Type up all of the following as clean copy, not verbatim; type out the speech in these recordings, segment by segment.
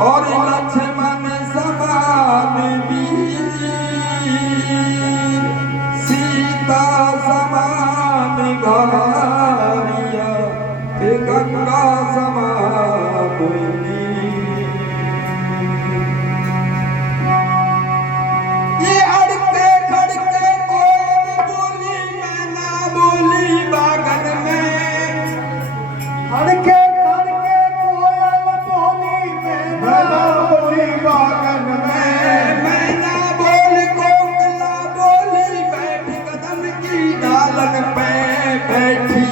और लक्ष्मण समान वीर, सीता समान घारिया, गंगा समान नीर। ये अड़के खड़के कोयल बोली मैना बोली बागन में, अड़के खड़के कोयल बोली मैना बोली बागन में, मैना बोल कोकिला बोली बैठ कदम की डालन पे, बैठी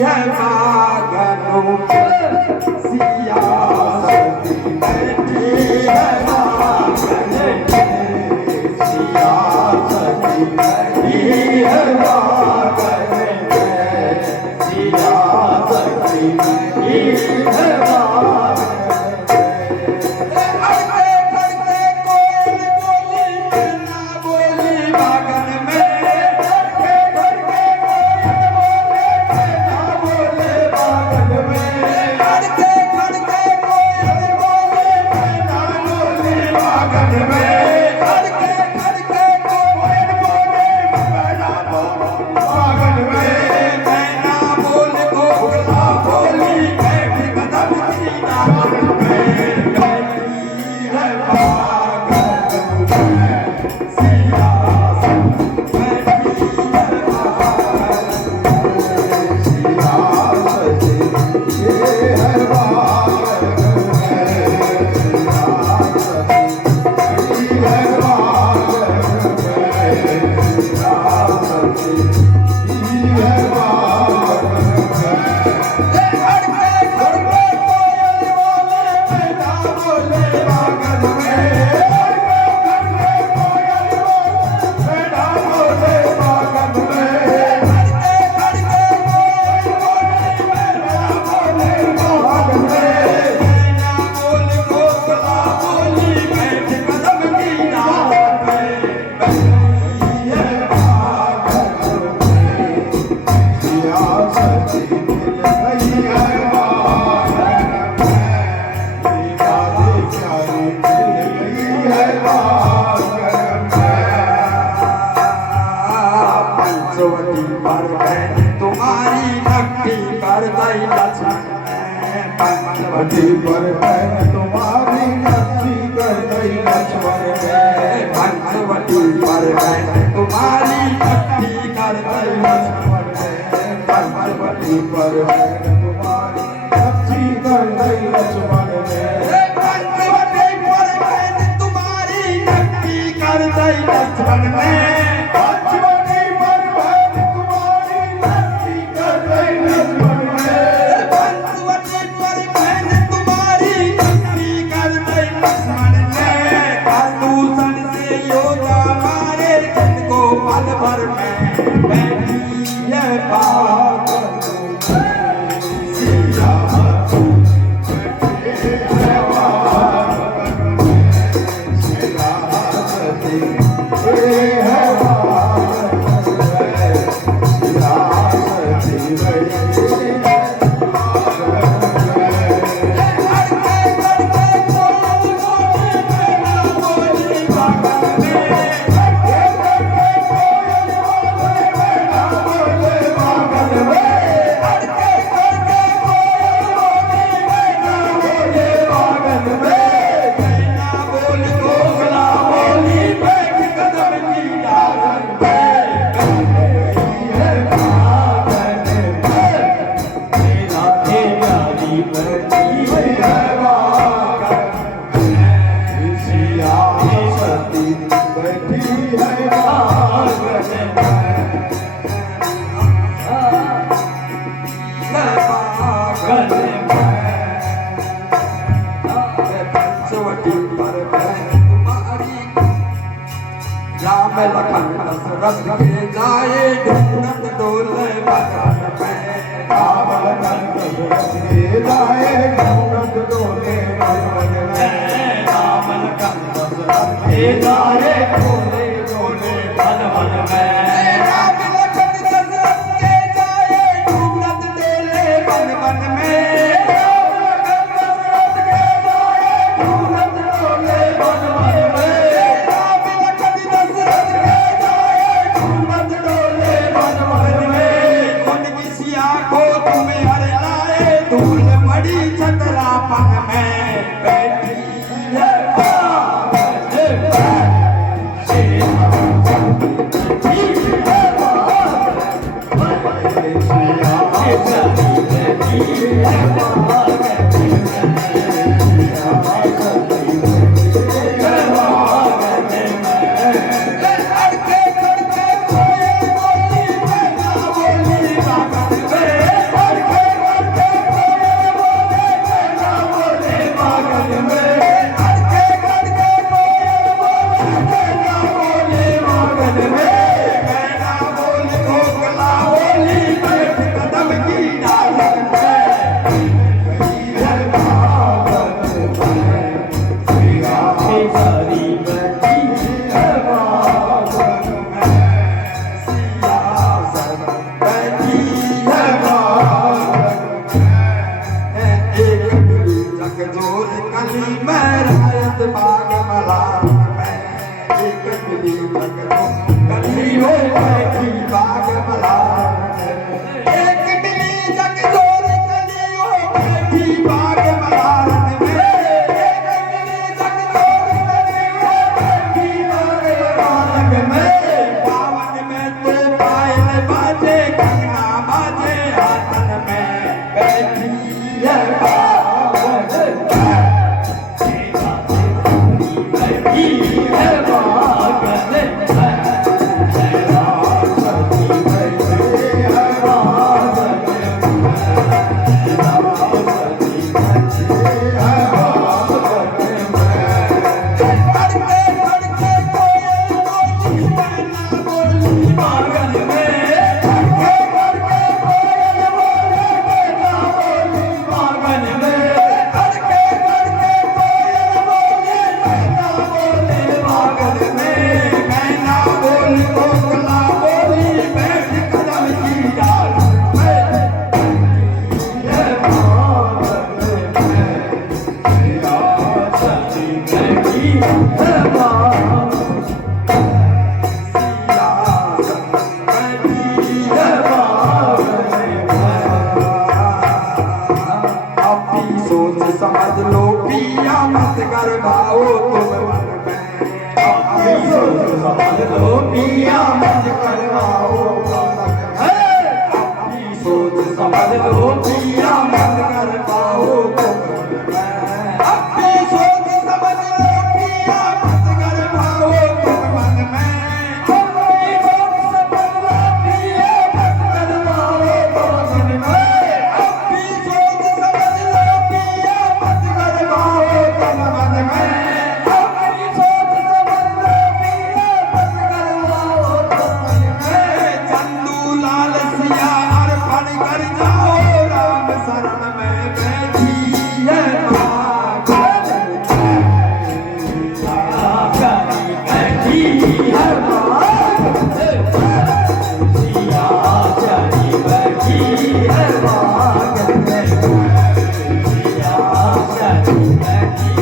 है बागनों पे सिया सती, बैठी है बागन पे सिया सती, बैठी है बागन पे सिया सती, बैठी है बागन पे। अड़के खड़के कोयल बोली मैना बोली बागन में, अड़के खड़के कोयल बोली मैना बोली बागन में, अड़के खड़के कोयल बोली मैना बोली बागन में, अड़के खड़के कोयल बोली मैना बोली बागन में, मैना बोल कोकिला बोली बैठ कदम की डालन पे, बैठी है बागन में सिया सती, बैठी है बागन में सिया सती, ये है बागन में सिया सती, ये है बागन में सिया सती, ये है बागन में। अड़के खड़के कोयल बोले मैना बोले बागन में, अड़के खड़के कोयल बोले मैना बोले बागन में, अड़के खड़के कोयल बोले मैना बोले बागन में, मैना बोल कोकिला बोली बैठ कदम की डालन पे, बैठी है बागन में सिया सती, मिल गई है बागन में सीता प्यारी, मिल गई है बागन में। पंचवटी पर बहन तुम्हारी नक्की कर दई लक्ष्मण में, पंचवटी पर बहन तुम्हारी नक्की कर दई लक्ष्मण में, पंचवटी पर बहन तुम्हारी नक्की कर दई लक्ष्मण में, पंचवटी पर बहन तुम्हारी नक्की कर दई लक्ष्मण में, पंचवटी पर बहन तुम्हारी नक्की कर दई लक्ष्मण में, पंचवटी पर बहन तुम्हारी नक्की कर दई लक्ष्मण में, पंचवटी पर बहन तुम्हारी नक्की कर दई लक्ष्मण में, प्रदूषण से योद्धा मारे जिनको पल भर में, बैठी है बागन में सिया सती, बैठी है बागन में सिया सती, ये है बागन में सिया सती, बैठी है बागन में। अड़के खड़के कोयल बोली मैना बोली बागन में, अड़के खड़के कोयल बोली मैना बोली बागन में, अड़के खड़के कोयल बोली मैना बोली बागन में, मैना बोल कोकिला बोली बैठ कदम की डालन पे, बैठी है बागन में मेरा प्यारी, बैठी है बागन में सिया सती, बैठी है बागन में बागन में। पंचवटी पर बहन तुम्हारी राम लखन दशरथ के जाए, ढूंढत डोले बगन में, राम लखन दशरथ के जाए, ढूंढत डोले में बैठी है बागन में। समझ लो पिया मत कर भाओ तुम मन में। अपनी सोच समझ लो पिया मत कर भाओ अपनी सोच समझ लो पिया मत कर भाओ तुम मन में। अपनी सोच समझ लो पिया मत कर भाओ तुम मन में। अपनी सोच समझ लो पिया मत कर भाओ तुम मन में। अपनी सोच समझ लो पिया मत कर भाओ तुम मन में। अपनी सोच समझ लो पिया मत कर भाओ तुम मन में। चंदू लाल सिया अर्पण कर जाओ राम शरण में बैठी है बागन बैठी है बागन सिया चली बैठी है बागन सिया चली बैठी